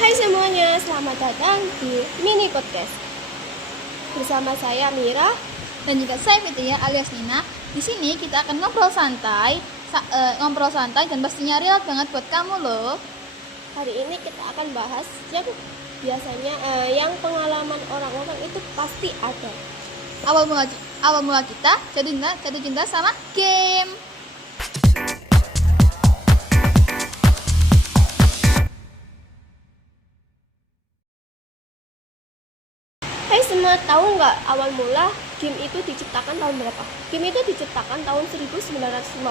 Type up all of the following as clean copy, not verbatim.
Hai semuanya, selamat datang di Mini Podcast. Bersama saya Mira Dan juga saya Fitria alias Nina. Di sini kita akan ngobrol santai, dan pastinya real banget buat kamu loh. Hari ini kita akan bahas yang biasanya yang pengalaman orang-orang itu pasti ada. Awal mula kita jatuh cinta sama game. Hai semua, tahu nggak awal mula game itu diciptakan tahun berapa? Game itu diciptakan tahun 1958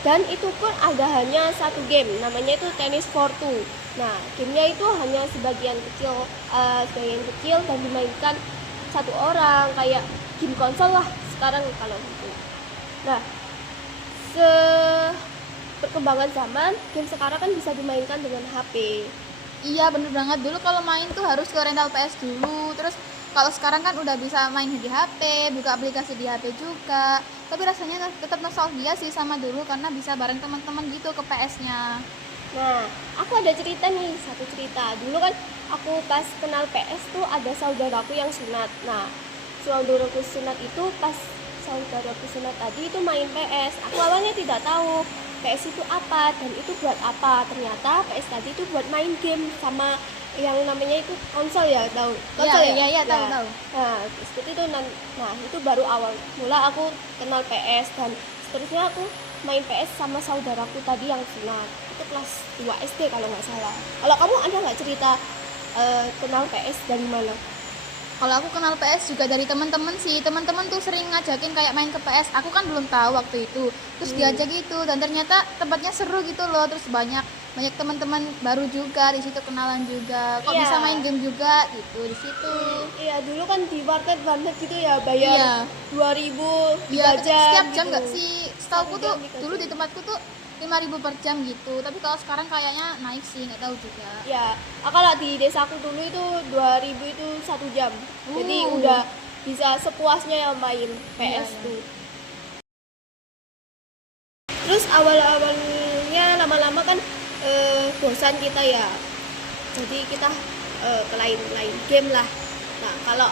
dan itu pun ada hanya satu game, namanya itu Tennis for Two. Nah, gamenya itu hanya sebagian kecil dan dimainkan satu orang, kayak game konsol lah sekarang kalau gitu. Nah, perkembangan zaman, game sekarang kan bisa dimainkan dengan HP. Iya bener banget, dulu kalau main tuh harus ke rental PS dulu. Terus kalau sekarang kan udah bisa main di HP, buka aplikasi di HP juga. Tapi rasanya tetap nostalgia sih sama dulu karena bisa bareng teman-teman gitu ke PS-nya. Nah, aku ada cerita nih, satu cerita. Dulu kan aku pas kenal PS tuh ada saudaraku yang sunat. Nah, saudaraku sunat itu pas saudaraku sunat tadi itu main PS. Aku awalnya tidak tahu PS itu apa dan itu buat apa. Ternyata PS tadi itu buat main game sama yang namanya itu konsol ya, tahu? Konsol ya? Iya, tahu. Nah, seperti itu. Nah, itu baru awal mula aku kenal PS dan seterusnya aku main PS sama saudaraku tadi yang sunat. Itu kelas 2 SD kalau nggak salah. Kalau kamu ada nggak cerita kenal PS dari mana? Kalau aku kenal PS juga dari teman-teman sih. Teman-teman tuh sering ngajakin kayak main ke PS. Aku kan belum tahu waktu itu. Terus diajak gitu dan ternyata tempatnya seru gitu loh. Terus banyak teman-teman baru juga di situ, kenalan juga. Kok bisa main game juga gitu di situ. Iya, dulu kan di warnet gitu ya, bayar 2.000 Iya, setiap jam gitu. nggak sih? Setauku tuh Jam dulu di tempatku tuh 5.000 per jam gitu. Tapi kalau sekarang kayaknya naik sih, nggak tahu juga. Ya, kalau di desaku dulu itu 2.000 itu 1 jam. Jadi udah bisa sepuasnya ya main PS tuh. Terus awal-awalnya lama-lama kan bosan kita ya. Jadi kita ke lain game lah. Nah, kalau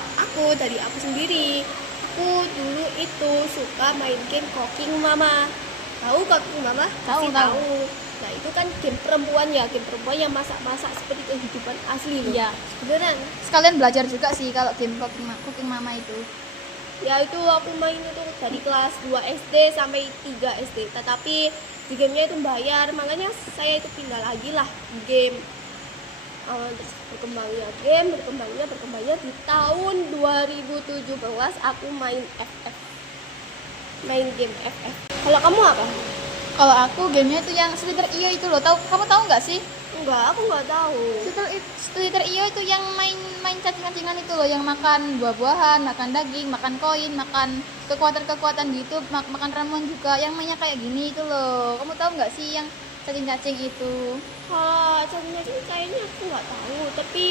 dari aku sendiri, aku dulu itu suka main game Cooking Mama. Tahu Cooking Mama? Tahu. Nah, itu kan game perempuan yang masak-masak seperti kehidupan asli loh. Iya. Beneran. Sekalian belajar juga sih kalau game Cooking Mama itu. Ya itu aku main itu dari kelas 2 SD sampai 3 SD. Tetapi di gamenya itu bayar, makanya saya itu pindah lagi lah game. Terus berkembangnya di tahun 2017 aku main FF. Main game FF. Kalau kamu apa? Kalau aku gamenya itu yang Slither.io itu loh. Kamu tahu nggak sih? Enggak, aku nggak tahu. Slither.io itu yang main cacing-cacingan itu loh, yang makan buah-buahan, makan daging, makan koin, makan kekuatan-kekuatan gitu, makan ramuan juga, yang mainnya kayak gini itu loh. Kamu tahu nggak sih yang cacing-cacing itu? Kalau cacing-cacing kayaknya aku nggak tahu, tapi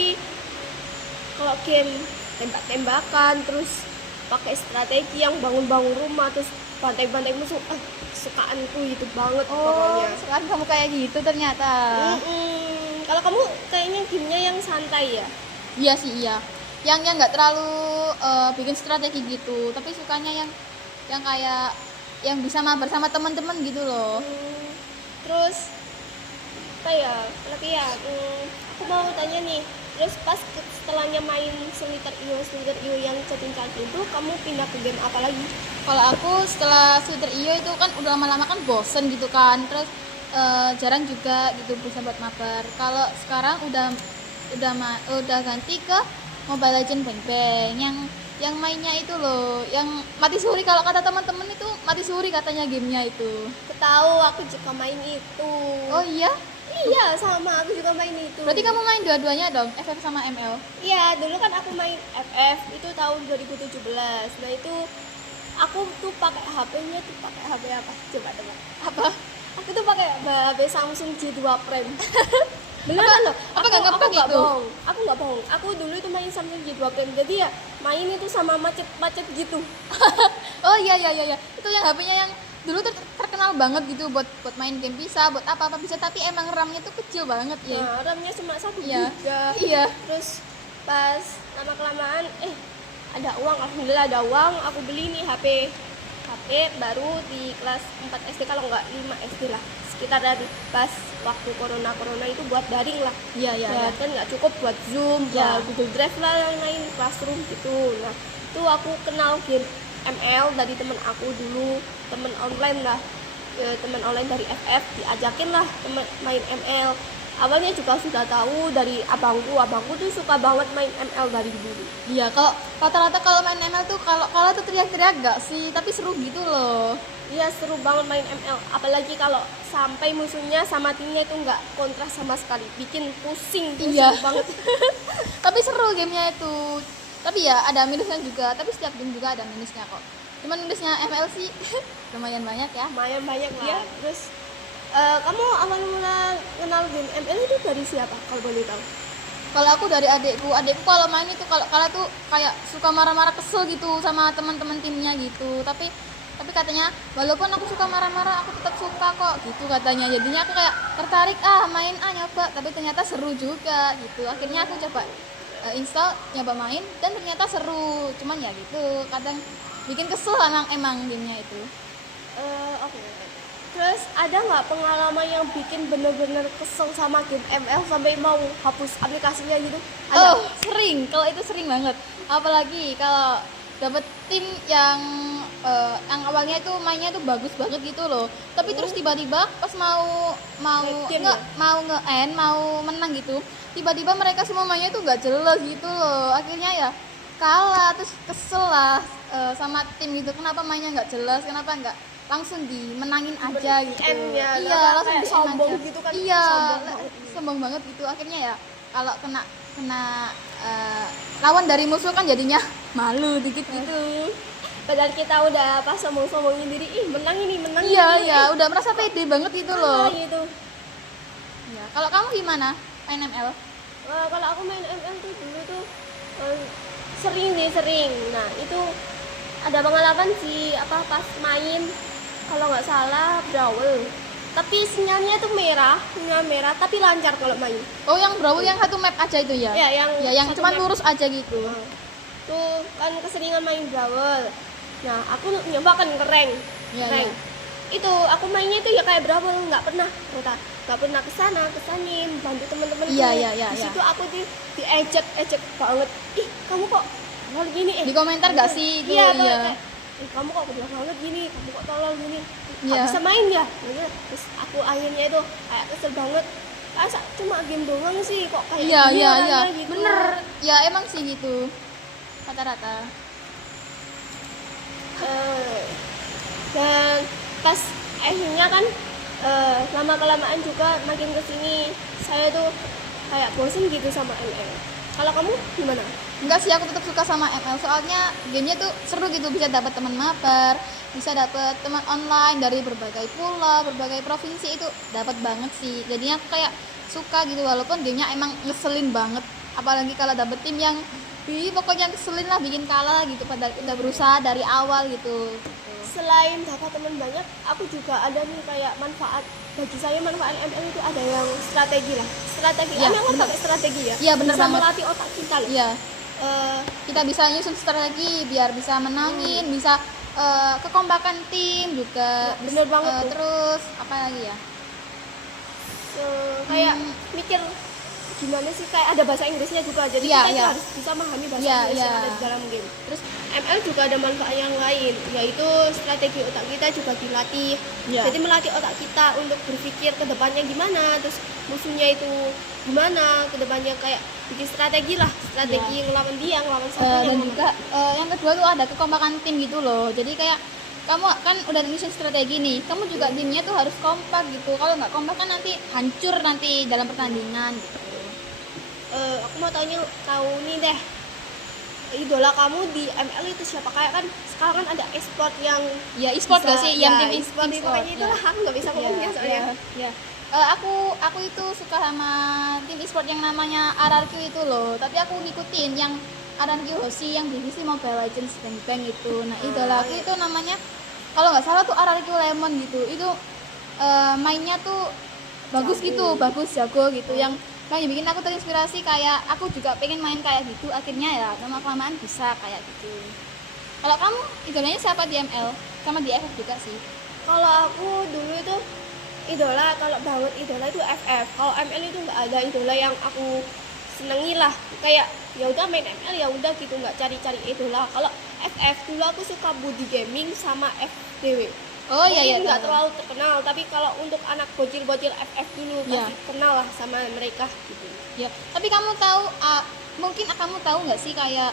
kalau game tembak-tembakan terus pakai strategi yang bangun-bangun rumah terus bantai-bantai musuh, kesukaanku itu banget pokoknya. Sekarang kamu kayak gitu ternyata. Kalau kamu kayaknya gamenya yang santai ya? Iya sih, iya. Yang nggak terlalu bikin strategi gitu, tapi sukanya yang kayak yang bisa mabar sama teman-teman gitu loh. Terus apa ya? Lagi ya, aku mau tanya nih. Terus pas setelahnya main Slither.io yang cacing-cacing itu, kamu pindah ke game apa lagi? Kalau aku setelah Slither.io itu kan udah lama-lama kan bosen gitu kan, terus jarang juga gitu bisa buat mabar. Kalau sekarang udah ganti ke Mobile Legends Bang Bang yang mainnya itu loh, yang mati suri. Kalau kata teman-teman itu mati suri katanya gamenya itu. Tahu, aku juga main itu. Oh iya? Iya, sama aku juga main itu. Berarti kamu main dua-duanya dong, FF sama ML? Iya, dulu kan aku main FF itu tahun 2017. Nah itu aku tuh pakai HP-nya tuh pakai HP apa? Coba tebak. Apa? Aku tuh pakai HP Samsung J2 Prime. Beneran loh. Apa nggak ngepek itu? Bohong. Aku nggak bohong. Aku dulu itu main Samsung J2 Prime. Jadi ya main itu sama macet gitu. Oh iya. Itu yang HP-nya yang dulu terkenal banget gitu buat main game bisa, buat apa bisa, tapi emang RAM-nya tuh kecil banget ya. Nah, RAM-nya cuma 1 Iya. giga. Iya. Terus pas lama kelamaan ada uang, alhamdulillah ada uang, aku beli nih HP baru di kelas 4 SD kalau nggak 5 SD lah, sekitar dari pas waktu corona itu buat daring lah. Iya, Ya, kan nggak cukup buat Zoom, Ya. Google Drive lah, lain-lain Classroom gitu. Nah, itu aku kenal game ML dari temen aku dulu, temen online lah. Temen online dari FF diajakin lah temen main ML. Awalnya juga sudah tahu dari abangku tuh suka banget main ML dari dulu. Iya, kalau rata-rata kalau main ML tuh kalau tuh teriak-teriak gak sih, tapi seru gitu loh. Iya, seru banget main ML, apalagi kalau sampai musuhnya sama timnya itu nggak kontras sama sekali, bikin pusing Iya. banget. Tapi seru gamenya itu. Tapi ya ada minusnya juga, tapi setiap game juga ada minusnya kok. Cuman minusnya ML sih lumayan banyak ya. Lumayan banyak lah. Iya. Terus kamu awal mula kenal game ML itu dari siapa kalau boleh tahu? Kalau aku dari adekku kalau main itu kalau tuh kayak suka marah-marah, kesel gitu sama teman-teman timnya gitu. Tapi katanya walaupun aku suka marah-marah, aku tetap suka kok gitu katanya. Jadinya aku kayak tertarik main nyoba, tapi ternyata seru juga gitu. Akhirnya aku coba install, nyoba main dan ternyata seru. Cuman ya gitu, kadang bikin kesel emang gamenya itu. Oke. Terus ada nggak pengalaman yang bikin bener-bener kesel sama game ML sampai mau hapus aplikasinya gitu? Ada? Oh, sering. Kalau itu sering banget. Apalagi kalau dapet tim yang awalnya itu mainnya tuh bagus banget gitu loh. Tapi terus tiba-tiba pas mau Nge-game ya? mau menang gitu. Tiba-tiba mereka semua mainnya tuh nggak jelas gitu loh. Akhirnya ya kalah, terus kesel lah sama tim gitu. Kenapa mainnya nggak jelas? Kenapa nggak langsung dimenangin aja gitu? End-nya, Iya, apa, langsung kayak di sombong aja. gitu kan? Iya, Sombong banget. sombong banget gitu. Akhirnya ya kalau kena lawan dari musuh kan jadinya malu dikit gitu. Padahal kita udah pas sombong-sombongin diri, menang ini. Iya, udah merasa pede banget gitu loh. Gitu. Ya, kalau kamu gimana main ML? Kalau aku main ML tuh dulu tuh sering. Nah, itu ada pengalaman sih pas main, kalau nggak salah Brawl. Tapi sinyalnya tuh merah tapi lancar kalau main. Oh, yang Brawl yang satu map aja itu ya? Ya, yang satu cuma map. lurus aja gitu. Tuh kan keseringan main Brawl. Nah, aku nyoba kan rank. Iya, Rank. iya. Itu aku mainnya itu ya kayak Brawl, nggak pernah kesanin bantu teman-teman. Iya. Di situ aku diejek banget. Ih, kamu kok tolol gini? Di komentar gak sih itu? Iya, Iya. kayak, kamu kok kedua banget gini, kamu kok tolol gini. Nggak Iya. bisa main ya. Gitu. Terus aku akhirnya itu kayak kesel banget. Cuma game doang sih kok kayak Iya, gini iya. orangnya gitu. Bener. Ya emang sih gitu. Rata-rata. Dan pas akhirnya kan lama kelamaan juga makin kesini saya tuh kayak bosen gitu sama ML. Kalau kamu gimana? Enggak sih, aku tetap suka sama ML soalnya gamenya tuh seru gitu, bisa dapat teman mabar, bisa dapat teman online dari berbagai pulau, berbagai provinsi, itu dapat banget sih. Jadinya aku kayak suka gitu walaupun gamenya emang ngeselin banget, apalagi kalau dapet tim yang pokoknya ngeselin lah, bikin kalah gitu padahal udah berusaha dari awal gitu. Selain dapat teman banyak, aku juga ada nih kayak manfaat. Bagi saya manfaat ML itu ada yang strategi lah. Strategi. Iya, ML kan bener. pakai strategi ya. Iya, bener Bisa banget. melatih otak kita loh. Iya, Eh, kita bisa nyusun strategi biar bisa menangin, bisa kekompakan tim juga. Bener banget tuh. Terus apa lagi ya? Kayak mikir gimana sih, kayak ada bahasa Inggrisnya juga, jadi Iya, kita itu iya. harus bisa memahami bahasa Iya, Inggris yang iya. ada di dalam game. Terus ML juga ada manfaat yang lain, yaitu strategi otak kita juga dilatih. Iya. Jadi melatih otak kita untuk berpikir ke depannya gimana, terus musuhnya itu gimana ke depannya, kayak bikin strategi lah, strategi ngelawan dia, ngelawan satunya. Dan juga yang kedua tuh ada kekompakan tim gitu loh. Jadi kayak kamu kan udah nyusun strategi nih, kamu juga timnya tuh harus kompak gitu. Kalau nggak kompak kan nanti hancur nanti dalam pertandingan gitu. Aku mau tahu nih deh, idola kamu di ML itu siapa? Kayak kan sekarang kan ada e-sport yang Ya e-sport gak sih? Yang tim e-sport itu e-sport, kayaknya itu lah, aku nggak bisa ngomongnya soalnya. Ya. Aku itu suka sama tim e-sport yang namanya RRQ itu loh. Tapi aku ngikutin yang RRQ Hoshi yang divisi Mobile Legends Bang Bang itu. Nah, idola aku itu namanya kalau nggak salah tuh RRQ Lemon gitu. Itu mainnya tuh bagus gitu, bagus, jago gitu. Yang bikin aku terinspirasi, kayak aku juga pengen main kayak gitu. Akhirnya ya lama-kelamaan bisa kayak gitu. Kalau kamu idolanya siapa di ML? Sama di FF juga sih. Kalau aku dulu itu idola, kalau banget idola itu FF. Kalau ML itu nggak ada idola yang aku senengi lah. Kayak ya udah main ML ya udah gitu, nggak cari-cari idola. Kalau FF dulu aku suka Budi Gaming sama FDW. Oh iya iya, Mungkin nggak tahu. terlalu terkenal, tapi kalau untuk anak bocil-bocil FF dulu Iya. pasti kenal lah sama mereka gitu. Ya, tapi kamu tahu mungkin kamu tahu nggak sih kayak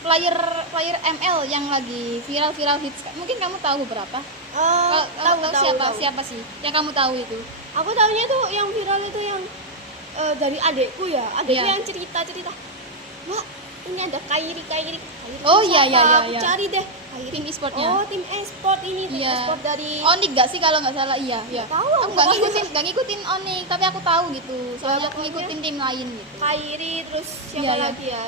player ML yang lagi viral hits? Mungkin kamu tahu beberapa. Kamu tahu siapa sih yang kamu tahu itu? Aku tahunya tuh yang viral itu yang dari adekku ya, adekku Iya. yang cerita, wah ini ada Kairi Oh, ini iya, siapa? iya, iya, Aku iya. cari deh Kairi. Tim e-sportnya. Oh, tim e-sport ini, tim Iya. e-sport dari Onik gak sih kalau nggak salah? Iya, iya. tahu Aku nggak ngikutin Onik, tapi aku tahu gitu. Soalnya aku pokoknya ngikutin tim lain gitu. Kairi, terus siapa Iya, iya. lagi ya?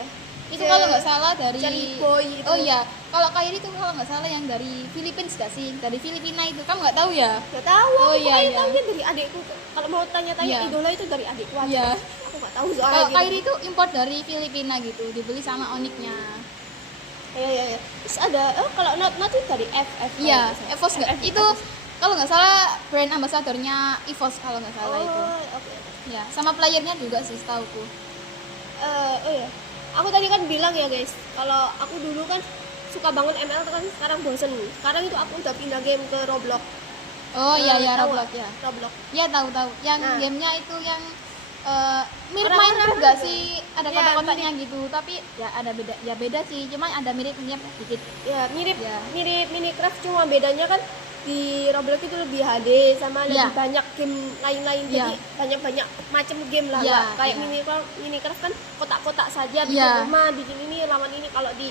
Itu kalau nggak salah dari Cherry Boy itu. Oh iya, kalau Kairi itu kalau nggak salah yang dari Philippines gak sih? Dari Filipina itu. Kamu nggak tahu ya? Nggak tahu. Oh, Aku iya, pokoknya iya. tahunya dari adekku. Kalau mau tanya-tanya Iya. idola itu dari adekku aja. Iya. Aku nggak tahu soalnya. Kalau gitu. Kairi itu import dari Filipina gitu, dibeli sama Oniknya. Iya. Terus ada kalau not itu dari FF. Iya, kalau EVOS nggak? FF. Itu kalau nggak salah brand ambasadornya EVOS kalau nggak salah itu. Oke. Ya, sama playernya juga sih setauku. Oh ya, aku tadi kan bilang ya guys, kalau aku dulu kan suka banget ML kan, sekarang bosen. Sekarang itu aku udah pindah game ke Roblox. Oh iya ya, Tahu Roblox nggak? ya. Roblox. Ya tahu. Yang Nah. gamenya itu yang mirip Orang-orang Minecraft kan gak juga. sih? Ada Ya, kotak-kotaknya gitu, tapi ya ada beda. Ya beda sih, cuma ada miripnya dikit. Ya mirip Ya. mirip Minecraft, cuma bedanya kan di Roblox itu lebih HD sama Ya. lebih banyak game lain-lain. Ya. Jadi banyak macam game lah. Ya, nggak kayak ya. Minecraft kan kotak-kotak saja, bikin Ya. rumah, bikin ini, lawan ini. Kalau di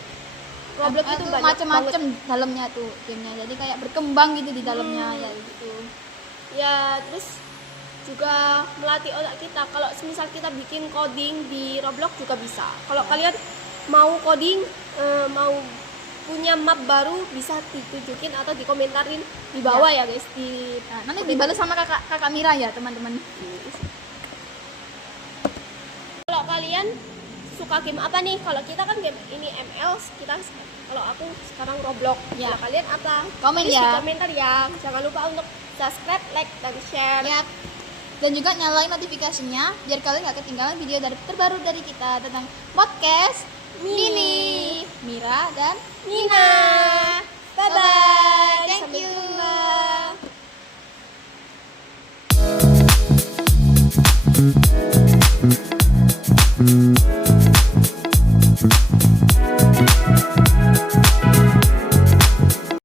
Roblox itu banyak macam-macam banget. dalamnya tuh gamenya. Jadi kayak berkembang gitu di dalamnya ya gitu. Ya, terus juga melatih otak kita. Kalau misal kita bikin coding di Roblox juga bisa. Kalau kalian mau coding, mau punya map baru, bisa ditunjukin atau dikomentarin di bawah ya guys, di Nah, nanti dibalas sama kakak Mira ya teman-teman. Kalau kalian suka game apa nih? Kalau kita kan game ini ML, kalau aku sekarang Roblox. Ya. Kalau kalian apa? Komen Tulis ya. di komentar ya. Jangan lupa untuk subscribe, like, dan share. Ya. Dan juga nyalain notifikasinya biar kalian nggak ketinggalan video terbaru dari kita tentang podcast Mini, Mira dan Nina. Bye-bye. Thank Sampai you. jumpa.